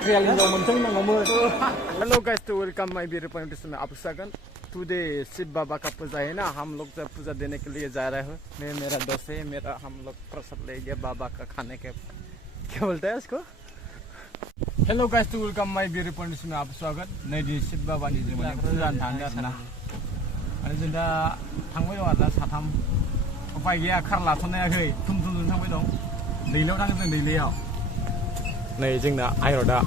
साख्रियाल हिन्जाव मोनथों होननांगौमोन। Hello guys to welcome माय video point में आप सगन टुडे शिव बाबा का पूजा है ना, हम लोग जब पूजा देने के लिए जा रहे हैं। मैं मेरा दोस्त है, मेरा हम लोग प्रसाद ले गया बाबा का खाने के, क्या बोलते हैं उसको। हेलो गाइस टू वेलकम माय वीडियो पॉइंट में आप स्वागत। नै दिन शिव बाबानि जों पूजा थांनो आरोना, आरो जों दा थांबाय दं आरोना साथाम, उपाय गैया कार लाथ'नो हायाखै, थुम थुम जों थांबाय दं। दैलायाव थाङो जों, दैलायाव नै जोंना आइरडा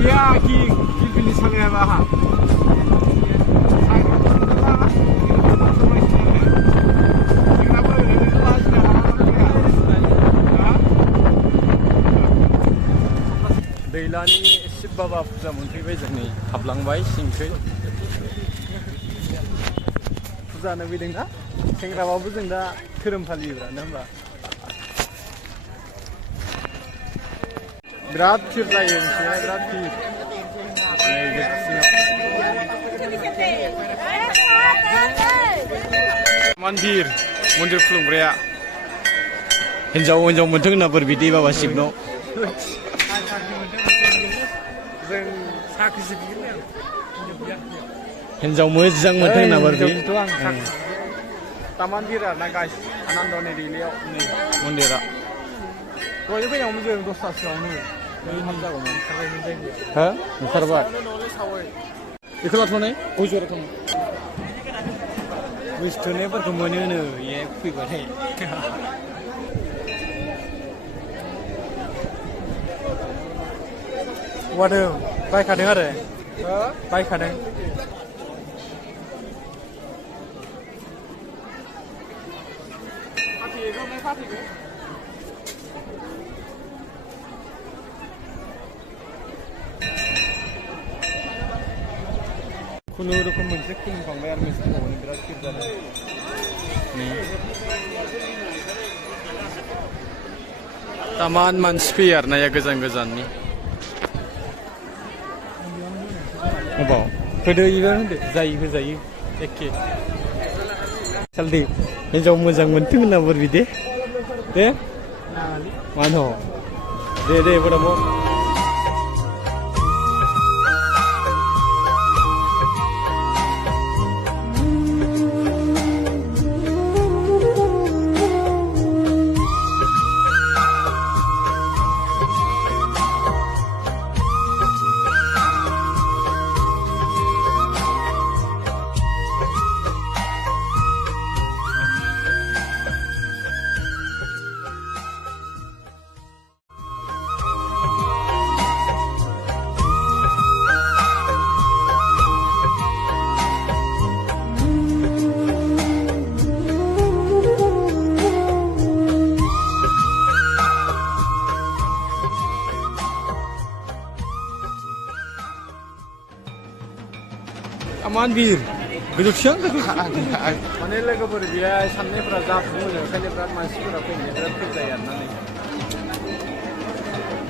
ya pilih sangat bah. दैलानि Shiva बाबा फुजा मोनफैबाय, जोंनि हाबलांबाय सिंखै फुजा नुबैदोंना सेंग्राबाबो जों दा धोरोम फालियोब्रानो होमबा बिराद भिर जायो, मिथिबाय बिराद भिर। मन्दिर खुलुमग्राया हिन्जाव मोनथों होनना बोर बिदि बाबा शिबनाव। हिन्जाव मोजां मोनथों होनना बोर बि। दा मन्दिर आरोना गाइस, आनन्दनि दैलायाव नै मन्दिरा। दहाय फैनायावनो जों 10थासोआवनो हो ओंखारबाय। बेखौ लाथ'नाय बुस्थुनायफोरखौ मोनोनो ए फैबाथाय। वादों बायखादों आरो बायखादों। खुनुरुखुम मोनसे खुलुमखांबाय आरो मोनसे फुङावनो बिराद भिर जादों। तामान मानसि फैयो आरोना गोजान गोजाननि। अबाव होदो इबार होदो, जायो होजायो एखे। सालदे हिन्जाव मोजां मोनथों होनना बोर बिदे दे मानो दे बराबर। Aman bir गोजौथिं माने लोगोफोर बेहाय साननायफोरा जाफुङो, ओंखायनो बिराद मानसिफोरा फैनाया बिराद भिर जायो आरोना। नै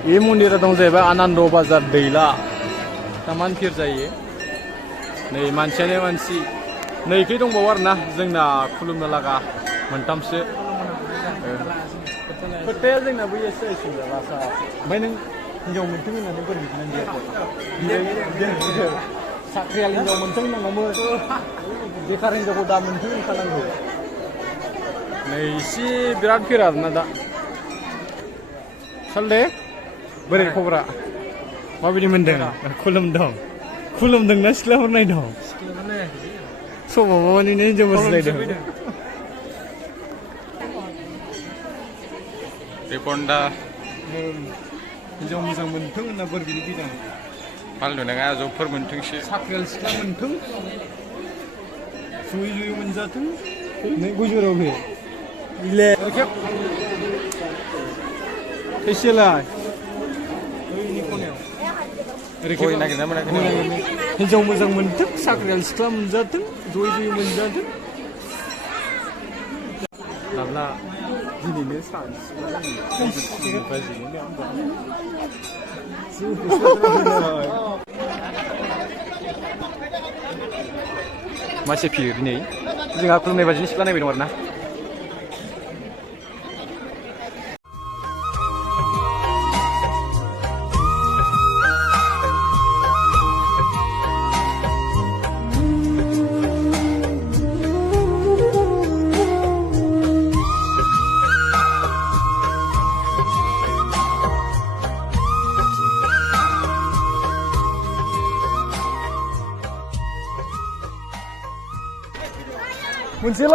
बे मन्दिरा दं जाहैबाय आनन्द बाजार दैला, तामान भिर जायो। नै मानसियानो मानसि। नैखै दंबावो आरोना जोंना खुलुमनो लागा मोनथामसो खोथाया जोंना बैयासो जाहैसिगोन लासा। ओमफ्राय नों हिन्जाव मोनथों होननानै बोर बिनानै साख्रियाल हिन्जाव मोनथों होननांगौमोन, बेखार हिन्जावखौ दा मोनथों होनखानांगौ। नै एसे बिराद भिर आरोना दा। सालदे बोरै खबरा माबायदि मोनदों? खुलुमदोंना सिख्लाफोर नायदों? समाव माबानिनो हिन्जावफोर सिनायदों। रेपन्डा हिन्जाव मोजां मोनथों होनना बोर बिदि फैदों। फालदु नङा, जबफोर मोनथोंसो, साख्रियाल सिख्ला मोनथों, जयै मोनजाथों। नों गजराव फै इले फैसेलाय ओइनि खनायाव गय नागिरना मोनाखै। हिन्जाव मोजां मोनथों, साख्रियाल सिख्ला मोनजाथों, जयै मोनजाथों। दिनैनो सानसेयाव बाजिनो होमबा मानसि फैयो दिनै जोंहा खुलुमनाय बाजिनो सिख्ला नायबाय दं आरो ना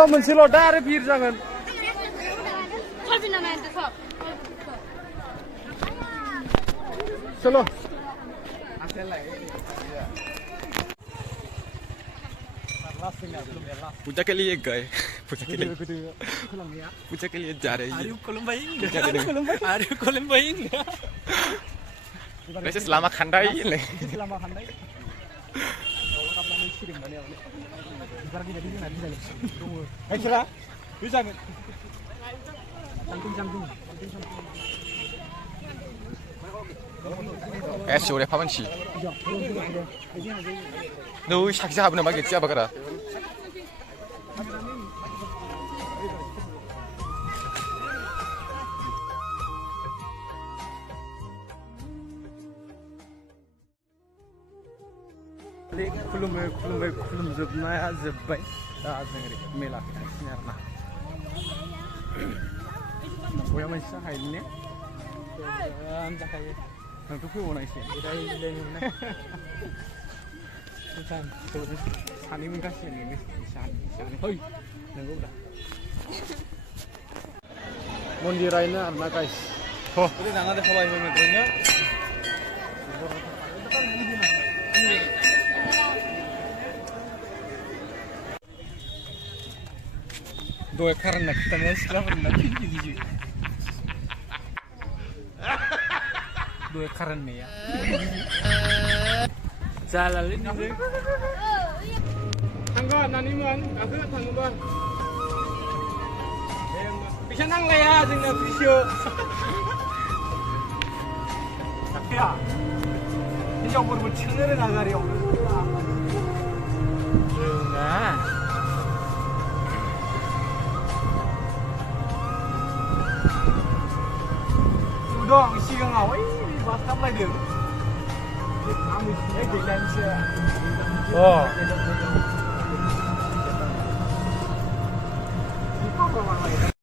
मोनसेल' दा आरो भिर जागोन चलो पूजा के लिए गए पूजा के लिए जा रहे हैं वैसे लामा खान्दाय SO래 파반치 너 샥시 하부나 막겠지 아바가라 खुलुमजोबनाया जोब्बाय दा जों ओरै मेला थांसिनो आरोना बया मानसि जाखायो ने आं जाखायो नोंथ' फैबावनायसै सानै मोनगासिनो सानै है नंगौ दा मन्दिरायनो आरोना गाइस थ' नाङा देखाबाय मन्दिरायनो दहाय खारना खिथानाया सिख्लाफोरना फिनफिनिसो दहाय खारनाया जालालै नोंजों थांगोन नानिमोन गाखो थाङोबा फैसा नांलाया जोंना फैसा गाखोया हिनजावफोरबो थिखांनो रोङा गारियाव रोङा dong siगाङाव ओइ बास थाबलायदों आं मिथिनाय गैलानोसो